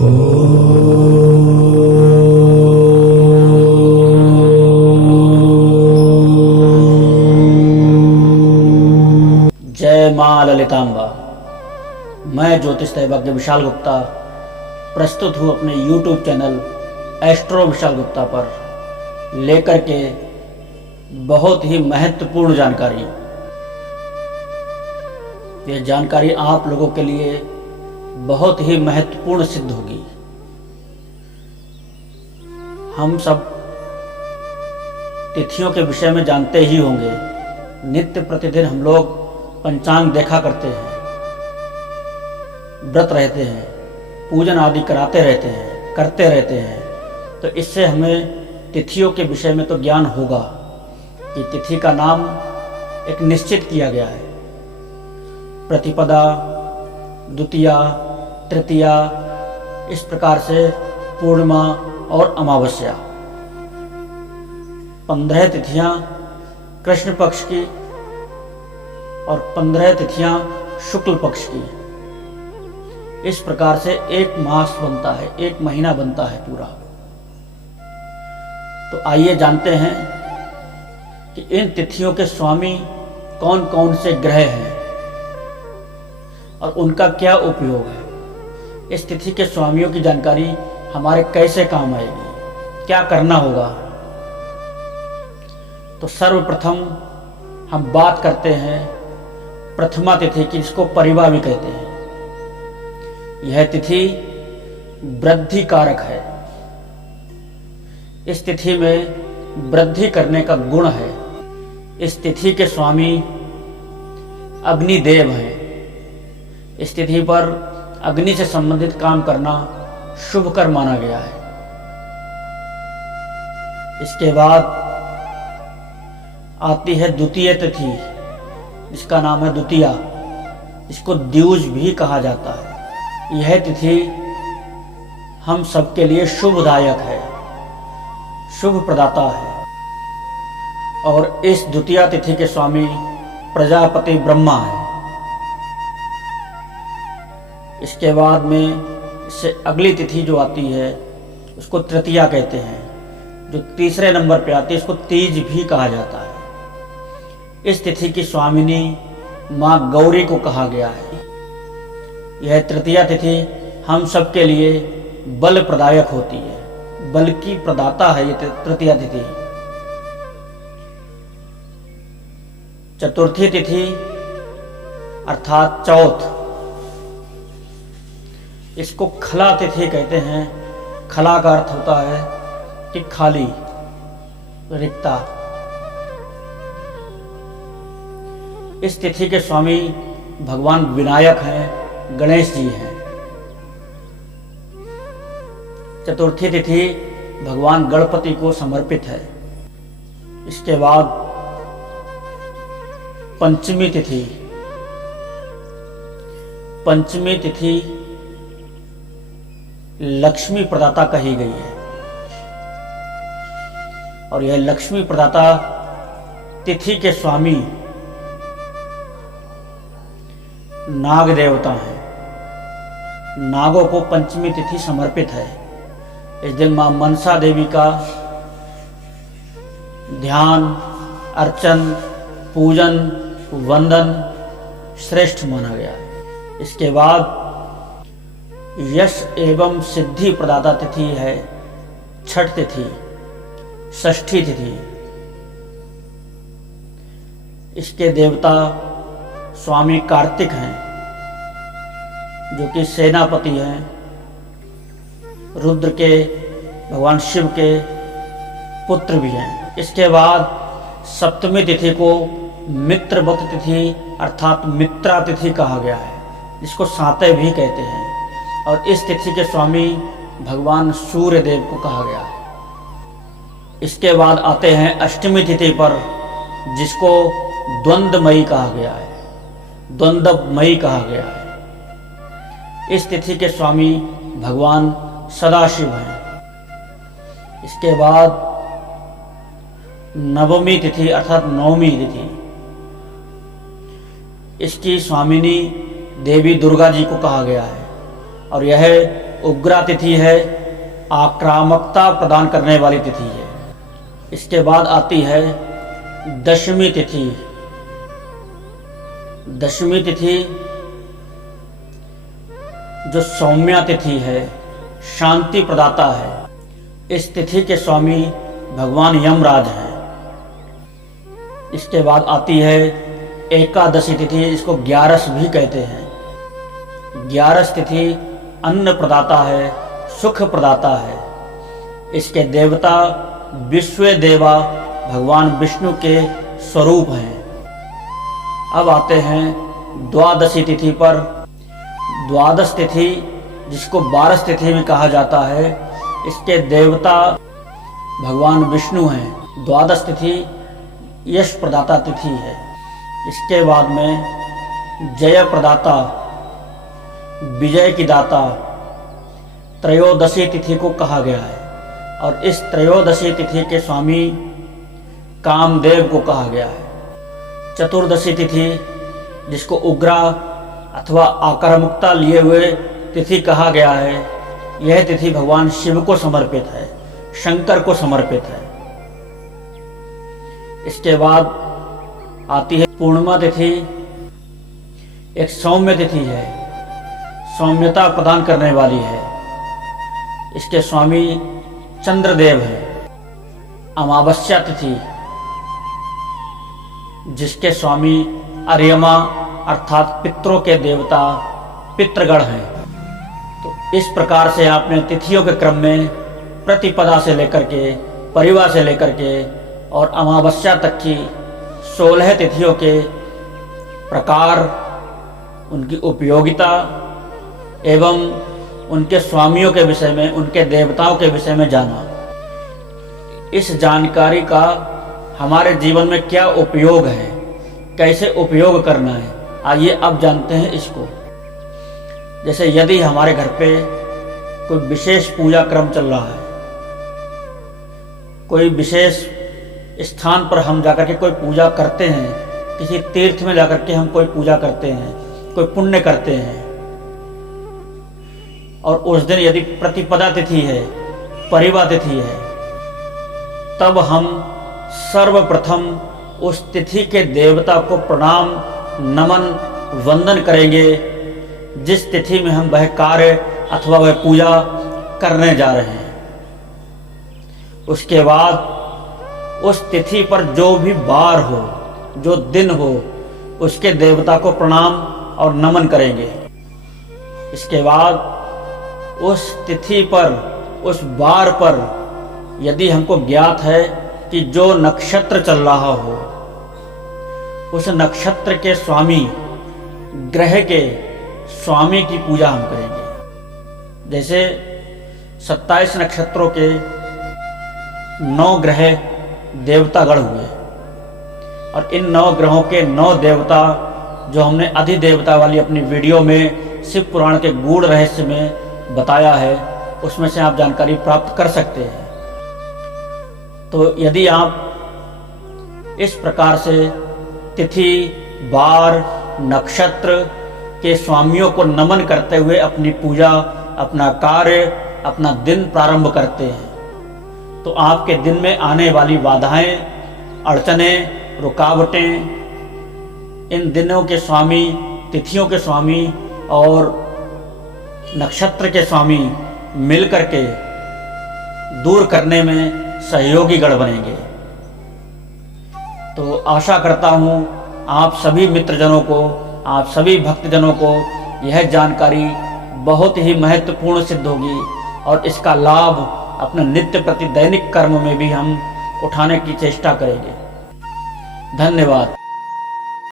जय मां ललितांबा। मैं ज्योतिष दैवज्ञ विशाल गुप्ता प्रस्तुत हूँ अपने YouTube channel astro Vishal Gupta पर लेकर के बहुत ही महत्वपूर्ण जानकारी। ये जानकारी आप लोगों के लिए बहुत ही महत्वपूर्ण सिद्ध होगी। हम सब तिथियों के विषय में जानते ही होंगे। नित्य प्रतिदिन हम लोग पंचांग देखा करते हैं, व्रत रहते हैं, पूजन आदि करते रहते हैं। तो इससे हमें तिथियों के विषय में तो ज्ञान होगा कि तिथि का नाम एक निश्चित किया गया है। प्रतिपदा, द्वितीया, तृतीया, इस प्रकार से पूर्णिमा और अमावस्या 15 तिथियां कृष्ण पक्ष की और 15 तिथियां शुक्ल पक्ष की। इस प्रकार से एक मास बनता है, एक महीना बनता है पूरा। तो आइए जानते हैं कि इन तिथियों के स्वामी कौन कौन से ग्रह हैं और उनका क्या उपयोग है। इस तिथि के स्वामियों की जानकारी हमारे कैसे काम आएगी, क्या करना होगा। तो सर्वप्रथम हम बात करते हैं प्रथमा तिथि की, जिसको परिवा भी कहते हैं। यह तिथि वृद्धि कारक है। इस तिथि में वृद्धि करने का गुण है। इस तिथि के स्वामी अग्निदेव हैं। इस तिथि पर अग्नि से संबंधित काम करना शुभकर माना गया है। इसके बाद आती है द्वितीय तिथि, जिसका नाम है द्वितीया। इसको द्विज भी कहा जाता है। यह तिथि हम सबके लिए शुभदायक है, शुभ प्रदाता है। और इस द्वितीया तिथि के स्वामी प्रजापति ब्रह्मा है। इसके बाद में इससे अगली तिथि जो आती है उसको तृतीया कहते हैं। जो तीसरे नंबर पे आती है इसको तीज भी कहा जाता है। इस तिथि की स्वामिनी माँ गौरी को कहा गया है। यह तृतीया तिथि हम सबके लिए बल प्रदायक होती है, बल की प्रदाता है ये तृतीया तिथि। चतुर्थी तिथि अर्थात चौथ, इसको खला तिथि कहते हैं। खला का अर्थ होता है कि खाली, रिक्ता। इस तिथि के स्वामी भगवान विनायक हैं, गणेश जी हैं। चतुर्थी तिथि भगवान गणपति को समर्पित है। इसके बाद पंचमी तिथि। पंचमी तिथि लक्ष्मी प्रदाता कही गई है। और यह लक्ष्मी प्रदाता तिथि के स्वामी नाग देवता हैं। नागों को पंचमी तिथि समर्पित है। इस दिन मां मनसा देवी का ध्यान, अर्चन, पूजन, वंदन श्रेष्ठ माना गया है। इसके बाद यश एवं सिद्धि प्रदाता तिथि है छठ तिथि, षष्ठी तिथि। इसके देवता स्वामी कार्तिक हैं, जो कि सेनापति हैं, रुद्र के, भगवान शिव के पुत्र भी हैं। इसके बाद सप्तमी तिथि को मित्रवत तिथि अर्थात मित्रा तिथि कहा गया है, जिसको साते भी कहते हैं। और इस तिथि के स्वामी भगवान सूर्य देव को कहा गया है। इसके बाद आते हैं अष्टमी तिथि पर, जिसको द्वंद्वमयी कहा गया है, द्वंद्वमयी कहा गया है। इस तिथि के स्वामी भगवान सदाशिव हैं। इसके बाद नवमी तिथि अर्थात नवमी तिथि, इसकी स्वामिनी देवी दुर्गा जी को कहा गया है। और यह उग्रा तिथि है, आक्रामकता प्रदान करने वाली तिथि है। इसके बाद आती है दशमी तिथि। दशमी तिथि जो सौम्या तिथि है, शांति प्रदाता है। इस तिथि के स्वामी भगवान यमराज हैं। इसके बाद आती है एकादशी तिथि, जिसको ग्यारस भी कहते हैं। ग्यारस तिथि अन्न प्रदाता है, सुख प्रदाता है। इसके देवता विश्व देवा भगवान विष्णु के स्वरूप हैं। अब आते हैं द्वादशी तिथि पर। द्वादश तिथि, जिसको बारस तिथि भी कहा जाता है, इसके देवता भगवान विष्णु हैं। द्वादश तिथि यश प्रदाता तिथि है। इसके बाद में जय प्रदाता, विजय की दाता त्रयोदशी तिथि को कहा गया है। और इस त्रयोदशी तिथि के स्वामी कामदेव को कहा गया है। चतुर्दशी तिथि, जिसको उग्रा अथवा आक्रामकता लिए हुए तिथि कहा गया है, यह तिथि भगवान शिव को समर्पित है, शंकर को समर्पित है। इसके बाद आती है पूर्णिमा तिथि। एक सौम्य तिथि है, सौम्यता प्रदान करने वाली है। इसके स्वामी चंद्रदेव है। अमावस्या तिथि, जिसके स्वामी अर्यमा अर्थात पितरों के देवता पितृगण हैं। तो इस प्रकार से आपने तिथियों के क्रम में प्रतिपदा से लेकर के, परिवार से लेकर के और अमावस्या तक की 16 तिथियों के प्रकार, उनकी उपयोगिता एवं उनके स्वामियों के विषय में, उनके देवताओं के विषय में जाना। इस जानकारी का हमारे जीवन में क्या उपयोग है, कैसे उपयोग करना है, आइए अब जानते हैं इसको। जैसे यदि हमारे घर पे कोई विशेष पूजा क्रम चल रहा है, कोई विशेष स्थान पर हम जाकर के कोई पूजा करते हैं, किसी तीर्थ में जाकर के हम कोई पूजा करते हैं, कोई पुण्य करते हैं, और उस दिन यदि प्रतिपदा तिथि है, परिवा तिथि है, तब हम सर्वप्रथम उस तिथि के देवता को प्रणाम, नमन, वंदन करेंगे जिस तिथि में हम वह कार्य अथवा वह पूजा करने जा रहे हैं। उसके बाद उस तिथि पर जो भी वार हो, जो दिन हो, उसके देवता को प्रणाम और नमन करेंगे। इसके बाद उस तिथि पर, उस वार पर यदि हमको ज्ञात है कि जो नक्षत्र चल रहा हो, उस नक्षत्र के स्वामी, ग्रह के स्वामी की पूजा हम करेंगे। जैसे 27 नक्षत्रों के 9 ग्रह देवतागण हुए, और इन 9 ग्रहों के 9 देवता जो हमने अधिदेवता वाली अपनी वीडियो में शिव पुराण के गूढ़ रहस्य में बताया है, उसमें से आप जानकारी प्राप्त कर सकते हैं। तो यदि आप इस प्रकार से तिथि, वार, नक्षत्र के स्वामियों को नमन करते हुए अपनी पूजा, अपना कार्य, अपना दिन प्रारंभ करते हैं, तो आपके दिन में आने वाली बाधाएं, अड़चने, रुकावटें, इन दिनों के स्वामी, तिथियों के स्वामी और नक्षत्र के स्वामी मिलकर के दूर करने में सहयोगी गण बनेंगे। तो आशा करता हूँ आप सभी मित्रजनों को, आप सभी भक्तजनों को यह जानकारी बहुत ही महत्वपूर्ण सिद्ध होगी, और इसका लाभ अपने नित्य प्रति दैनिक कर्म में भी हम उठाने की चेष्टा करेंगे। धन्यवाद।